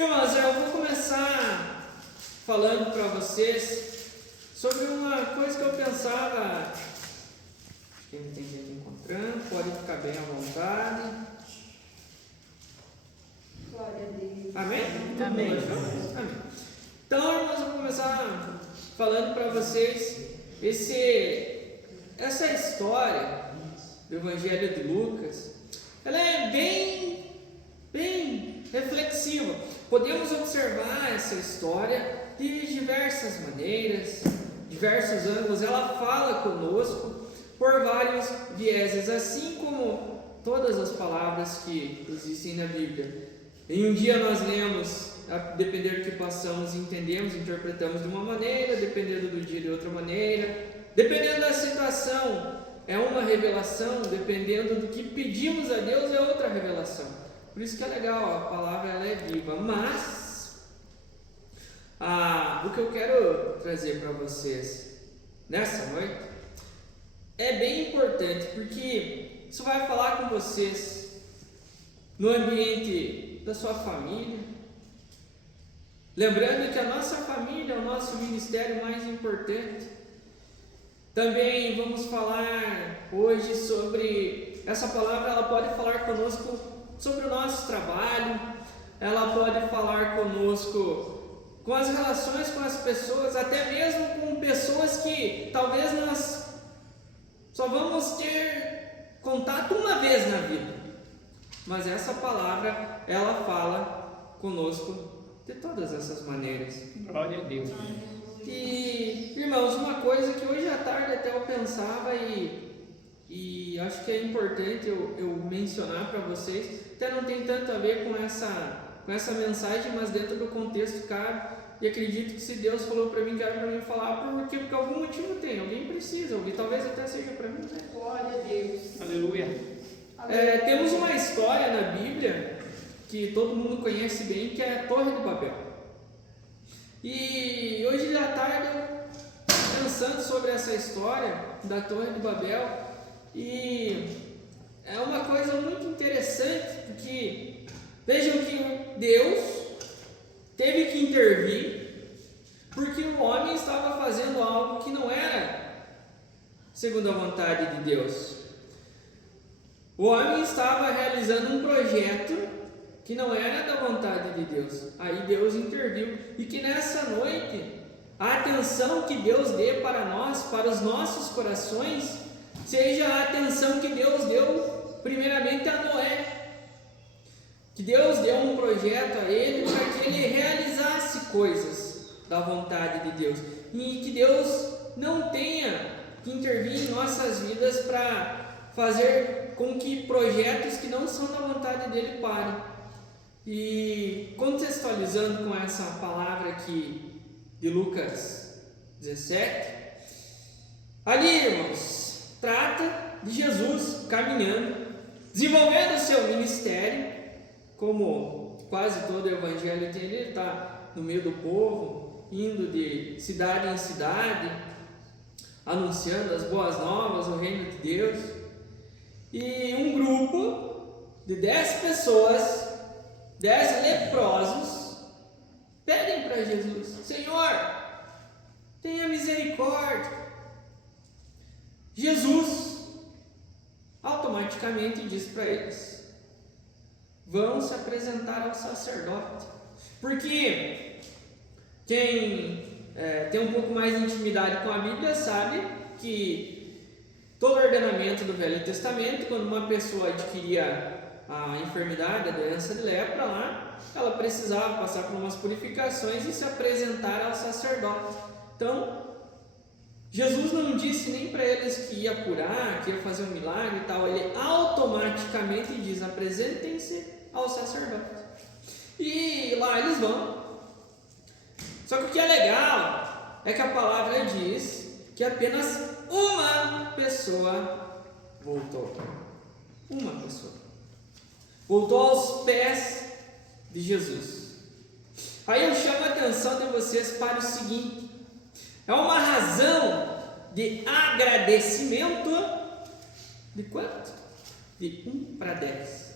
Irmãos, eu vou começar falando para vocês sobre uma coisa que eu pensava. Quem tem gente encontrando, pode ficar bem à vontade. Glória a Deus. Amém? Amém. Amém. Então, irmãos, eu vou começar falando para vocês essa história do Evangelho de Lucas. Ela é bem reflexiva. Podemos observar essa história de diversas maneiras, diversos ângulos. Ela fala conosco por vários vieses, assim como todas as palavras que existem na Bíblia. Em um dia nós lemos, a depender do que passamos, entendemos, interpretamos de uma maneira, dependendo do dia de outra maneira, dependendo da situação é uma revelação, dependendo do que pedimos a Deus é outra revelação. Por isso que é legal, a palavra ela é viva. Mas o que eu quero trazer para vocês nessa noite é bem importante, porque isso vai falar com vocês no ambiente da sua família. Lembrando que a nossa família é o nosso ministério mais importante. Também vamos falar hoje sobre essa palavra. Ela pode falar conosco sobre o nosso trabalho, ela pode falar conosco com as relações com as pessoas, até mesmo com pessoas que talvez nós só vamos ter contato uma vez na vida, mas essa palavra ela fala conosco de todas essas maneiras. Glória a Deus. E, irmãos, uma coisa que hoje à tarde até eu pensava e acho que é importante eu mencionar para vocês, até não tem tanto a ver com essa mensagem, mas dentro do contexto cabe, e acredito que se Deus falou para mim, que era para mim falar, porque algum motivo tem, alguém precisa ouvir, talvez até seja para mim, né? Glória a Deus. Aleluia. Temos uma história na Bíblia que todo mundo conhece bem, que é a Torre de Babel. E hoje à tarde eu pensando sobre essa história da Torre de Babel, e é uma coisa muito interessante, porque vejam que Deus teve que intervir, porque o homem estava fazendo algo que não era segundo a vontade de Deus. O homem estava realizando um projeto que não era da vontade de Deus. Aí Deus interviu, e que nessa noite a atenção que Deus dê para nós, para os nossos corações, seja a atenção que Deus deu primeiramente a Noé, que Deus deu um projeto a ele para que ele realizasse coisas da vontade de Deus, e que Deus não tenha que intervir em nossas vidas para fazer com que projetos que não são da vontade dele parem. E contextualizando com essa palavra aqui de Lucas 17, ali, irmãos, trata de Jesus caminhando, desenvolvendo o seu ministério, como quase todo o evangelho tem. Ele está no meio do povo, indo de cidade em cidade, anunciando as boas novas, o reino de Deus. E um grupo de 10 pessoas, 10 leprosos, pedem para Jesus: Senhor, tenha misericórdia. Jesus automaticamente diz para eles: vão se apresentar ao sacerdote. Porque quem tem um pouco mais de intimidade com a Bíblia sabe que todo o ordenamento do Velho Testamento, quando uma pessoa adquiria a enfermidade, a doença de lepra lá, ela precisava passar por umas purificações e se apresentar ao sacerdote. Então, Jesus não disse nem para eles que ia curar, que ia fazer um milagre e tal. Ele automaticamente diz: apresentem-se ao sacerdote. E lá eles vão. Só que o que é legal é que a palavra diz que apenas uma pessoa voltou. Uma pessoa voltou aos pés de Jesus. Aí eu chamo a atenção de vocês para o seguinte: é uma razão de agradecimento de quanto? De 1 para 10.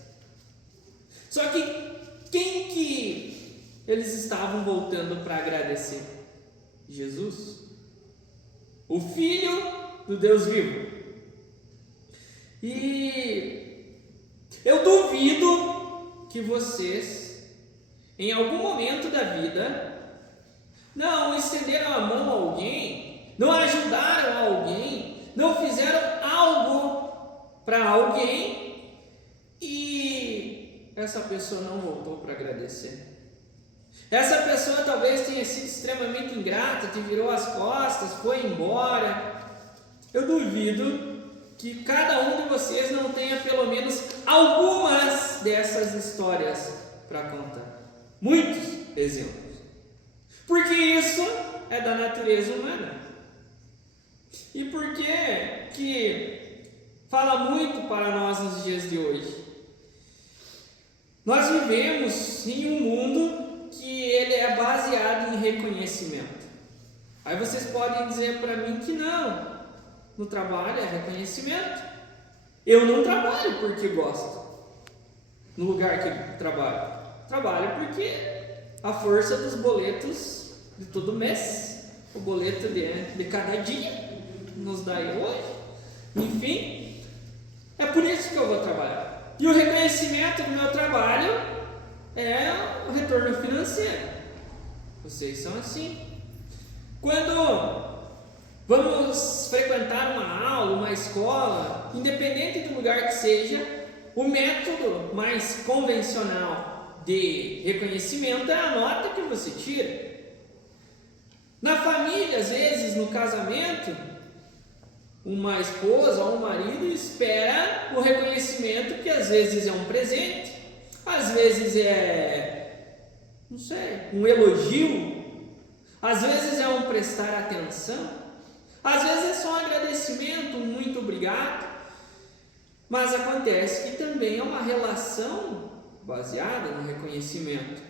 Só que quem que eles estavam voltando para agradecer Jesus, o Filho do Deus vivo. E eu duvido que vocês, em algum momento da vida, não estenderam a mão a alguém, não ajudaram alguém, não fizeram algo para alguém e essa pessoa não voltou para agradecer. Essa pessoa talvez tenha sido extremamente ingrata, te virou as costas, foi embora. Eu duvido que cada um de vocês não tenha pelo menos algumas dessas histórias para contar. Muitos exemplos. Porque isso é da natureza humana. E por que fala muito para nós nos dias de hoje? Nós vivemos em um mundo que ele é baseado em reconhecimento. Aí vocês podem dizer para mim que não, no trabalho é reconhecimento. Eu não trabalho porque gosto, no lugar que eu trabalho porque a força dos boletos de todo mês, o boleto de cada dia nos dá hoje, enfim, é por isso que eu vou trabalhar. E o reconhecimento do meu trabalho é o retorno financeiro. Vocês são assim. Quando vamos frequentar uma aula, uma escola, independente do lugar que seja, o método mais convencional de reconhecimento é a nota que você tira. Na família, às vezes, no casamento, uma esposa ou um marido espera o reconhecimento, que às vezes é um presente, às vezes é, não sei, um elogio, às vezes é um prestar atenção, às vezes é só um agradecimento, um muito obrigado, mas acontece que também é uma relação baseada no reconhecimento.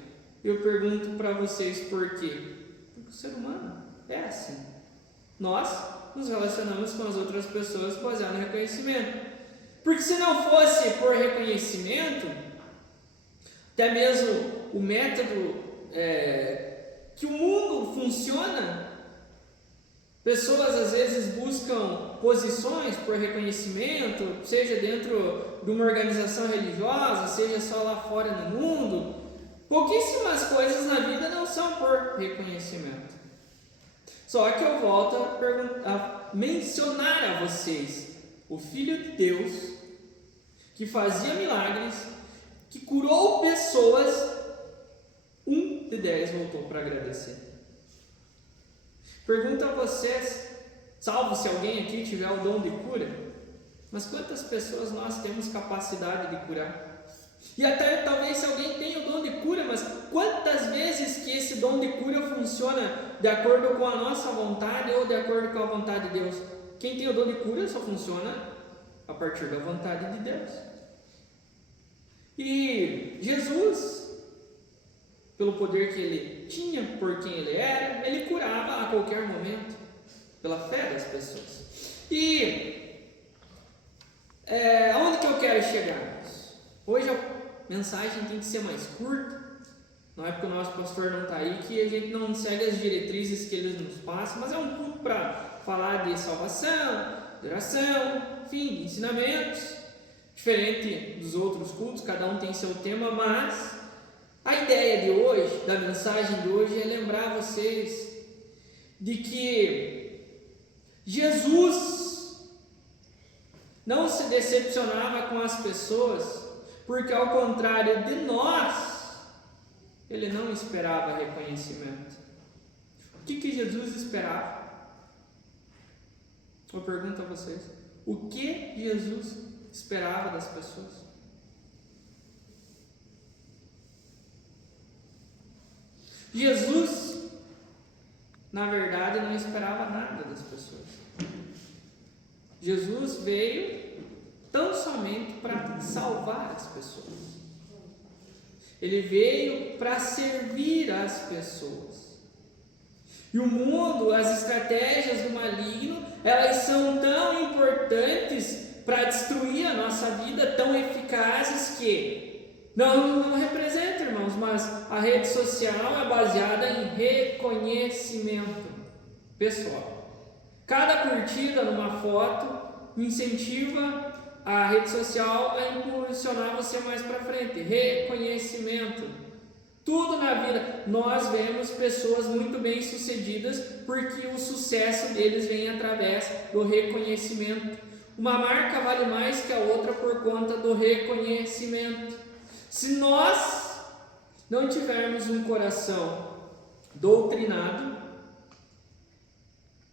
Eu pergunto para vocês por quê? Porque o ser humano é assim. Nós nos relacionamos com as outras pessoas baseado no reconhecimento. Porque se não fosse por reconhecimento, até mesmo o método que o mundo funciona, pessoas às vezes buscam posições por reconhecimento, seja dentro de uma organização religiosa, seja só lá fora no mundo. Pouquíssimas coisas na vida não são por reconhecimento. Só que eu volto a mencionar a vocês o Filho de Deus, que fazia milagres, que curou pessoas, 1 de 10 voltou para agradecer. Pergunto a vocês, salvo se alguém aqui tiver o dom de cura, mas quantas pessoas nós temos capacidade de curar? E até talvez se alguém tenha o dom de cura, mas quantas vezes que esse dom de cura funciona de acordo com a nossa vontade ou de acordo com a vontade de Deus? Quem tem o dom de cura só funciona a partir da vontade de Deus. E Jesus, pelo poder que ele tinha, por quem ele era, ele curava a qualquer momento, pela fé das pessoas. E aonde que eu quero chegar? Hoje a mensagem tem que ser mais curta, não é porque o nosso pastor não está aí que a gente não segue as diretrizes que ele nos passa, mas é um culto para falar de salvação, de oração, enfim, de ensinamentos, diferente dos outros cultos, cada um tem seu tema, mas a ideia de hoje, da mensagem de hoje, é lembrar vocês de que Jesus não se decepcionava com as pessoas, porque ao contrário de nós, ele não esperava reconhecimento. O que Jesus esperava? Eu pergunto a vocês, o que Jesus esperava das pessoas? Jesus, na verdade, não esperava nada das pessoas. Jesus veio tão somente para salvar as pessoas. Ele veio para servir as pessoas. E o mundo, as estratégias do maligno, elas são tão importantes para destruir a nossa vida, tão eficazes que Não representa, irmãos, mas a rede social é baseada em reconhecimento pessoal. Cada curtida numa foto incentiva a rede social a impulsionar você mais para frente. Reconhecimento. Tudo na vida. Nós vemos pessoas muito bem sucedidas porque o sucesso deles vem através do reconhecimento. Uma marca vale mais que a outra por conta do reconhecimento. Se nós não tivermos um coração doutrinado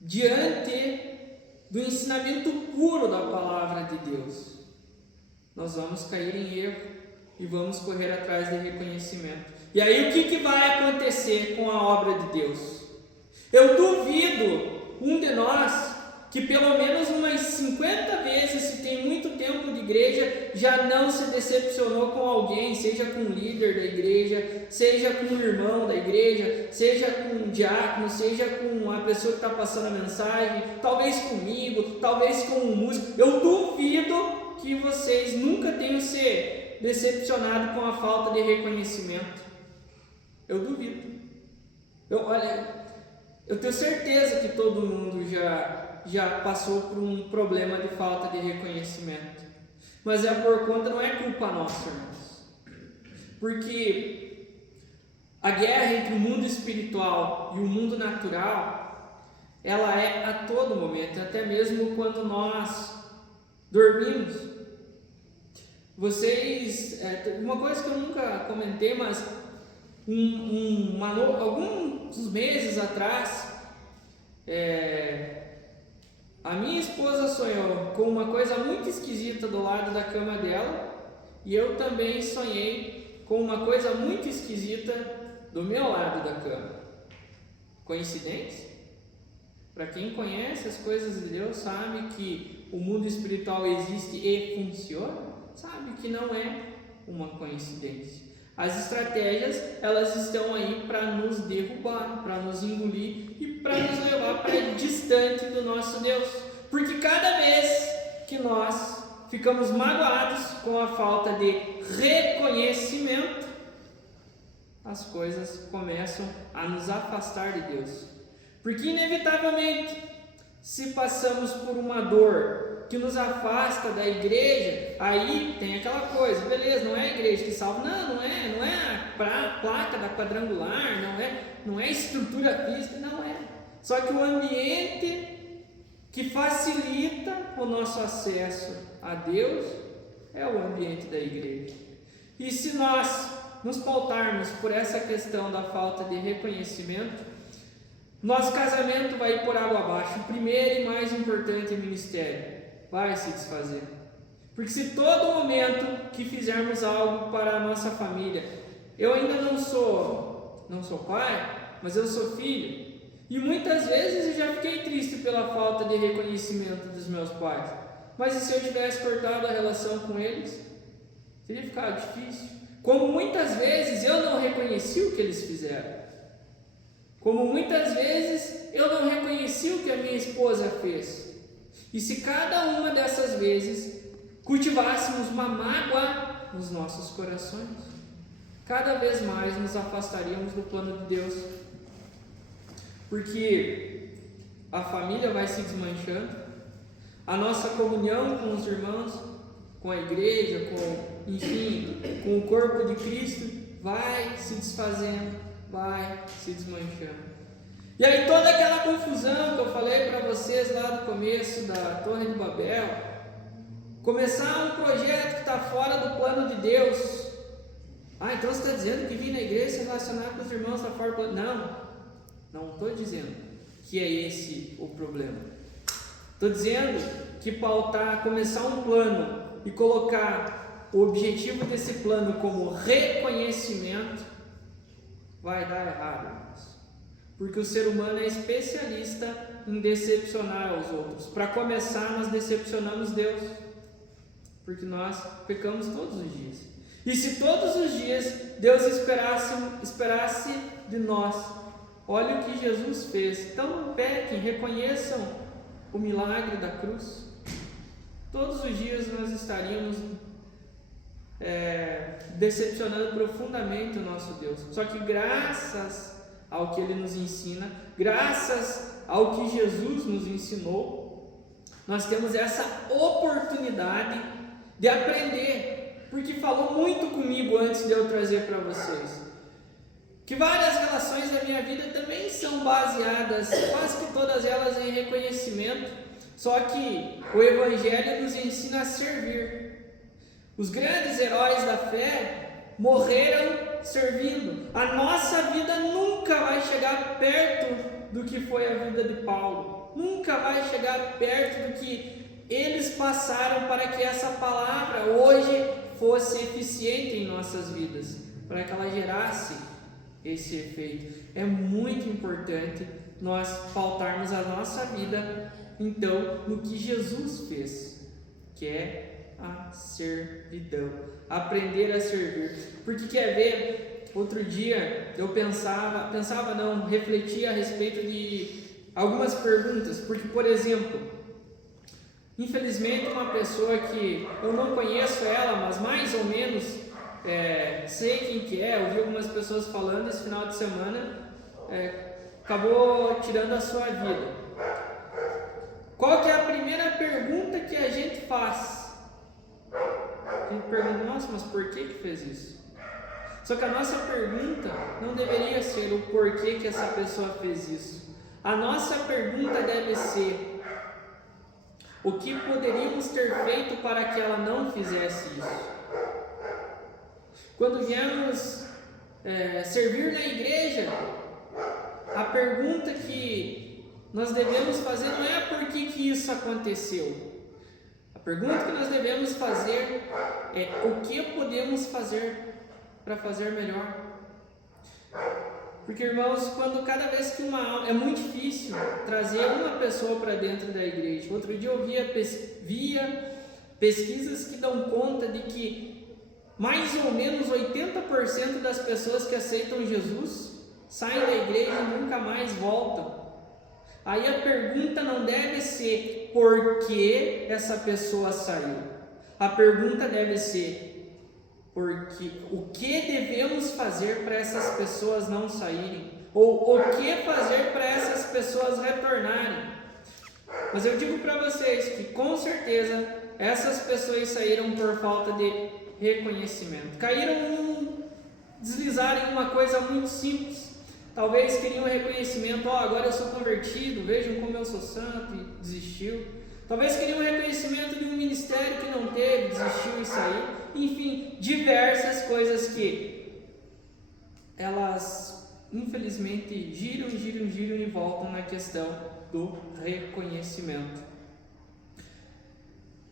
diante do ensinamento puro da palavra de Deus, nós vamos cair em erro e vamos correr atrás de reconhecimento. E aí o que vai acontecer com a obra de Deus? Eu duvido um de nós que pelo menos umas 50 vezes, se tem muito tempo de igreja, já não se decepcionou com alguém, seja com o líder da igreja, seja com o irmão da igreja, seja com o diácono, seja com a pessoa que está passando a mensagem, talvez comigo, talvez com um músico. Eu duvido que vocês nunca tenham se decepcionado com a falta de reconhecimento. Eu duvido. Eu tenho certeza que todo mundo já passou por um problema de falta de reconhecimento. Mas é por conta, não é culpa nossa, irmãos. Porque a guerra entre o mundo espiritual e o mundo natural, ela é a todo momento, até mesmo quando nós dormimos. Uma coisa que eu nunca comentei, mas alguns meses atrás, a minha esposa sonhou com uma coisa muito esquisita do lado da cama dela, e eu também sonhei com uma coisa muito esquisita do meu lado da cama. Coincidência? Para quem conhece as coisas de Deus, sabe que o mundo espiritual existe e funciona, sabe que não é uma coincidência. As estratégias, elas estão aí para nos derrubar, para nos engolir e para nos levar para distante do nosso Deus. Porque cada vez que nós ficamos magoados com a falta de reconhecimento, as coisas começam a nos afastar de Deus. Porque inevitavelmente, se passamos por uma dor que nos afasta da igreja, aí tem aquela coisa, beleza, não é a igreja que salva, não é a placa da quadrangular, não é a estrutura física, não é. Só que o ambiente que facilita o nosso acesso a Deus é o ambiente da igreja. E se nós nos pautarmos por essa questão da falta de reconhecimento, nosso casamento vai ir por água abaixo. O primeiro e mais importante ministério vai se desfazer. Porque se todo momento que fizermos algo para a nossa família, eu ainda não sou pai, mas eu sou filho, e muitas vezes eu já fiquei triste pela falta de reconhecimento dos meus pais. Mas e se eu tivesse cortado a relação com eles? Teria ficado difícil. Como muitas vezes eu não reconheci o que eles fizeram. Como muitas vezes eu não reconheci o que a minha esposa fez. E se cada uma dessas vezes cultivássemos uma mágoa nos nossos corações, cada vez mais nos afastaríamos do plano de Deus. Porque a família vai se desmanchando, a nossa comunhão com os irmãos, com a igreja, com o corpo de Cristo, vai se desfazendo, vai se desmanchando. E aí toda aquela confusão que eu falei para vocês lá no começo da Torre de Babel, começar um projeto que está fora do plano de Deus. Então você está dizendo que vir na igreja se relacionar com os irmãos está fora do plano? Não estou dizendo que é esse o problema. Estou dizendo que começar um plano e colocar o objetivo desse plano como reconhecimento vai dar errado, irmãos. Porque o ser humano é especialista em decepcionar os outros. Para começar, nós decepcionamos Deus, porque nós pecamos todos os dias. E se todos os dias Deus esperasse de nós, olha o que Jesus fez. Então não pequem, reconheçam o milagre da cruz. Todos os dias nós estaríamos decepcionando profundamente o nosso Deus. Só que graças ao que Ele nos ensina, graças ao que Jesus nos ensinou, nós temos essa oportunidade de aprender, porque falou muito comigo antes de eu trazer para vocês, que várias relações da minha vida também são baseadas, quase que todas elas, em reconhecimento, só que o Evangelho nos ensina a servir. Os grandes heróis da fé morreram servindo. A nossa vida nunca vai chegar perto do que foi a vida de Paulo, nunca vai chegar perto do que eles passaram para que essa palavra hoje fosse eficiente em nossas vidas, para que ela gerasse esse efeito. É muito importante nós pautarmos a nossa vida, então, no que Jesus fez, que é a servidão, aprender a servir. Porque quer ver, outro dia eu refletia a respeito de algumas perguntas, porque, por exemplo, infelizmente uma pessoa que eu não conheço ela, mas mais ou menos sei quem que é, ouvi algumas pessoas falando esse final de semana, acabou tirando a sua vida. Qual que é a primeira pergunta que a gente faz? A gente pergunta, nossa, mas por que fez isso? Só que a nossa pergunta não deveria ser o porquê que essa pessoa fez isso. A nossa pergunta deve ser: o que poderíamos ter feito para que ela não fizesse isso? Quando viemos servir na igreja, a pergunta que nós devemos fazer não é por que isso aconteceu. A pergunta que nós devemos fazer é: o que podemos fazer para fazer melhor? Porque, irmãos, cada vez que é muito difícil trazer uma pessoa para dentro da igreja. Outro dia eu via pesquisas que dão conta de que mais ou menos 80% das pessoas que aceitam Jesus saem da igreja e nunca mais voltam. Aí a pergunta não deve ser por que essa pessoa saiu. A pergunta deve ser: o que devemos fazer para essas pessoas não saírem? Ou o que fazer para essas pessoas retornarem? Mas eu digo para vocês que com certeza essas pessoas saíram por falta de reconhecimento. Deslizaram em uma coisa muito simples. Talvez queriam reconhecimento: agora eu sou convertido, vejam como eu sou santo, e desistiu. Talvez queriam reconhecimento de um ministério que não teve, desistiu e saiu. Enfim, diversas coisas que elas infelizmente giram e voltam na questão do reconhecimento.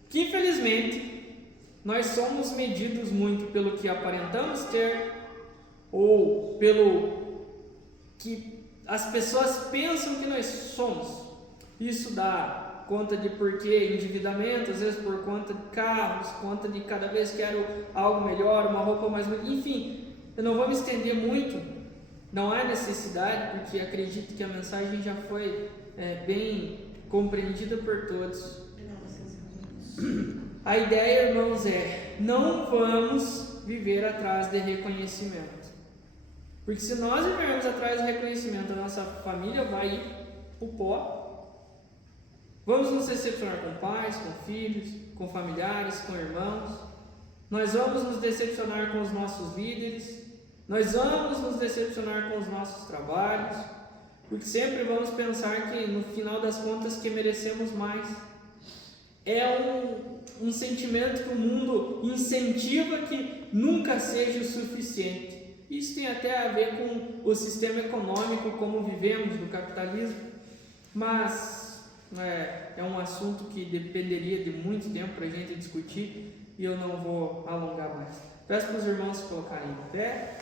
Que infelizmente nós somos medidos muito pelo que aparentamos ter, ou pelo que as pessoas pensam que nós somos. Isso dá conta de porquê endividamento, às vezes por conta de carros, conta de cada vez quero algo melhor, uma roupa mais bonita. Enfim, eu não vou me estender muito, não há necessidade, porque acredito que a mensagem já foi bem compreendida por todos. A ideia, irmãos, não vamos viver atrás de reconhecimento. Porque se nós vivermos atrás do reconhecimento, a nossa família vai ir para o pó. Vamos nos decepcionar com pais, com filhos, com familiares, com irmãos. Nós vamos nos decepcionar com os nossos líderes. Nós vamos nos decepcionar com os nossos trabalhos. Porque sempre vamos pensar que no final das contas que merecemos mais. É um sentimento que o mundo incentiva que nunca seja o suficiente. Isso tem até a ver com o sistema econômico, como vivemos no capitalismo, mas é um assunto que dependeria de muito tempo para a gente discutir e eu não vou alongar mais. Peço para os irmãos se colocarem em pé.